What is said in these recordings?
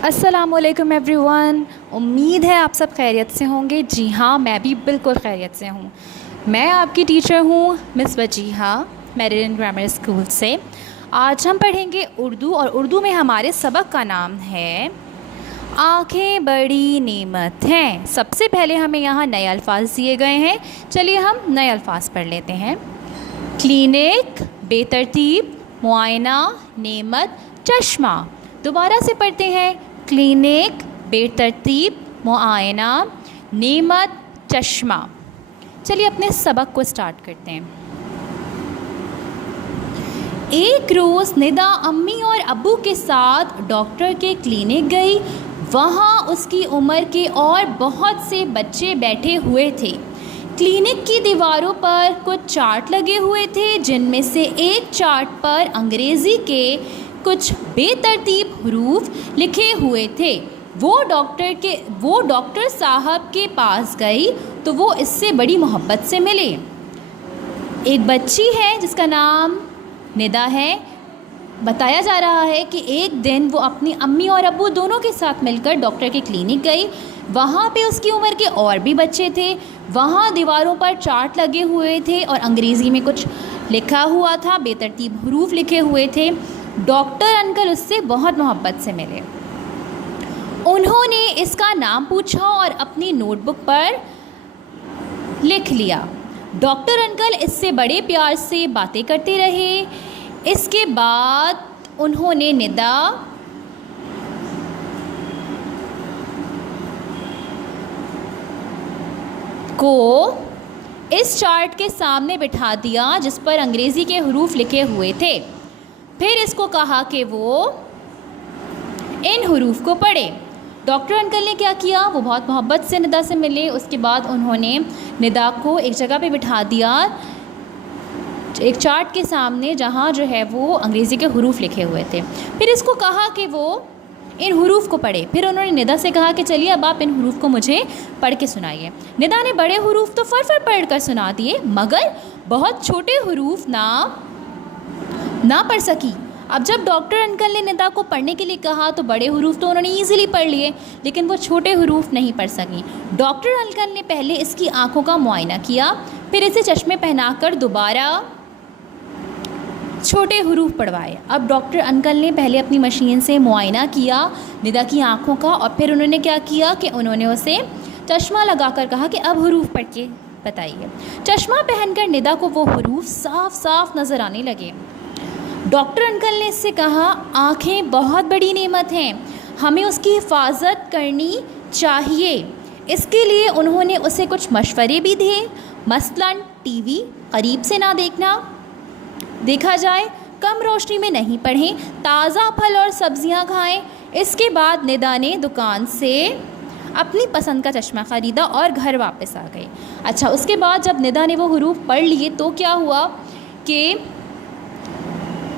अस्सलामुअलैकुम एवरीवन। उम्मीद है आप सब खैरियत से होंगे। जी हाँ, मैं भी बिल्कुल खैरियत से हूँ। मैं आपकी टीचर हूँ miss Wajiha, meridian grammar school से। आज हम पढ़ेंगे उर्दू और उर्दू में हमारे सबक का नाम है आँखें बड़ी नेमत हैं। सबसे पहले हमें यहाँ नए अल्फाज दिए गए हैं। चलिए हम नए अल्फाज पढ़ लेते हैं। क्लिनिक, बेतरतीब, मुआयना, नेमत, चश्मा। दोबारा से पढ़ते हैं। क्लिनिक, बेतरतीब, मुआयना, नेमत, चश्मा। चलिए अपने सबक को स्टार्ट करते हैं। एक रोज़ निदा अम्मी और अब्बू के साथ डॉक्टर के क्लिनिक गई। वहाँ उसकी उम्र के और बहुत से बच्चे बैठे हुए थे। क्लिनिक की दीवारों पर कुछ चार्ट लगे हुए थे, जिनमें से एक चार्ट पर अंग्रेज़ी के कुछ बेतरतीब हरूफ लिखे हुए थे। वो डॉक्टर साहब के पास गई तो वो इससे बड़ी मोहब्बत से मिले। एक बच्ची है जिसका नाम निदा है। बताया जा रहा है कि एक दिन वो अपनी अम्मी और अब्बू दोनों के साथ मिलकर डॉक्टर के क्लिनिक गई। वहाँ पे उसकी उम्र के और भी बच्चे थे। वहाँ दीवारों पर चार्ट लगे हुए थे और अंग्रेज़ी में कुछ लिखा हुआ था, बेतरतीब हरूफ लिखे हुए थे। डॉक्टर अंकल उससे बहुत मोहब्बत से मिले। उन्होंने इसका नाम पूछा और अपनी नोटबुक पर लिख लिया। डॉक्टर अंकल इससे बड़े प्यार से बातें करते रहे। इसके बाद उन्होंने निदा को इस चार्ट के सामने बिठा दिया जिस पर अंग्रेज़ी के हरूफ लिखे हुए थे। फिर इसको कहा कि वो इन हरूफ को पढ़े। डॉक्टर अंकल ने क्या किया, वो बहुत मोहब्बत से निदा से मिले। उसके बाद उन्होंने निदा को एक जगह पे बिठा दिया, एक चार्ट के सामने, जहाँ जो है वो अंग्रेज़ी के हरूफ लिखे हुए थे। फिर इसको कहा कि वो इन हरूफ को पढ़े। फिर उन्होंने निदा से कहा कि चलिए अब आप इन हरूफ को मुझे पढ़ के सुनाइए। निदा ने बड़े हरूफ तो फर पढ़ कर सुना दिए, मगर बहुत छोटे हरूफ ना पढ़ सकी। अब जब डॉक्टर अंकल ने निदा को पढ़ने के लिए कहा तो बड़े हरूफ तो उन्होंने ईज़िली पढ़ लिए, लेकिन वो छोटे हरूफ नहीं पढ़ सकी। डॉक्टर अंकल ने पहले इसकी आंखों का मुआयना किया, फिर इसे चश्मे पहनाकर दोबारा छोटे हरूफ पढ़वाए। अब डॉक्टर अंकल ने पहले अपनी मशीन से मुआयना किया निदा की आंखों का, और फिर उन्होंने क्या किया कि उन्होंने उसे चश्मा लगाकर कहा कि अब हरूफ पढ़ के बताइए। चश्मा पहनकर निदा को वो हरूफ साफ साफ नज़र आने लगे। डॉक्टर अंकल ने इससे कहा, आँखें बहुत बड़ी नेमत हैं, हमें उसकी हिफाजत करनी चाहिए। इसके लिए उन्होंने उसे कुछ मशवरे भी दिए, मसलन टीवी करीब से ना देखा जाए, कम रोशनी में नहीं पढ़ें, ताज़ा फल और सब्जियां खाएं। इसके बाद निदा ने दुकान से अपनी पसंद का चश्मा ख़रीदा और घर वापस आ गई। अच्छा, उसके बाद जब निदा ने वो हरूफ पढ़ लिए तो क्या हुआ कि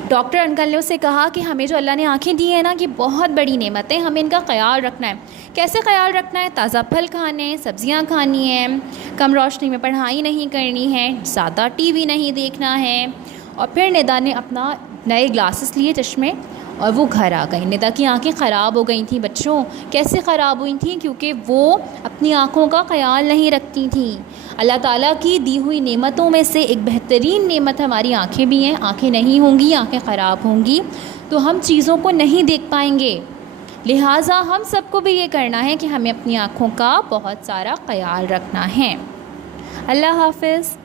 डॉक्टर अंकल ने उससे कहा कि हमें जो अल्लाह ने आँखें दी हैं ना, कि बहुत बड़ी नेमत है, हमें इनका ख्याल रखना है। कैसे ख्याल रखना है? ताज़ा फल खाने, सब्जियां खानी हैं, कम रोशनी में पढ़ाई नहीं करनी है, ज़्यादा टीवी नहीं देखना है। और फिर निदा ने अपना नए ग्लासेस लिए, चश्मे, और वो घर आ गई। निदा की आंखें ख़राब हो गई थी। बच्चों, कैसे ख़राब हुई थी? क्योंकि वो अपनी आँखों का ख्याल नहीं रखती थी। अल्लाह ताला की दी हुई नेमतों में से एक बेहतरीन नेमत हमारी आँखें भी हैं। आँखें नहीं होंगी, आँखें ख़राब होंगी तो हम चीज़ों को नहीं देख पाएंगे। लिहाजा हम सबको भी ये करना है कि हमें अपनी आँखों का बहुत सारा ख्याल रखना है। अल्लाह हाफ़िज़।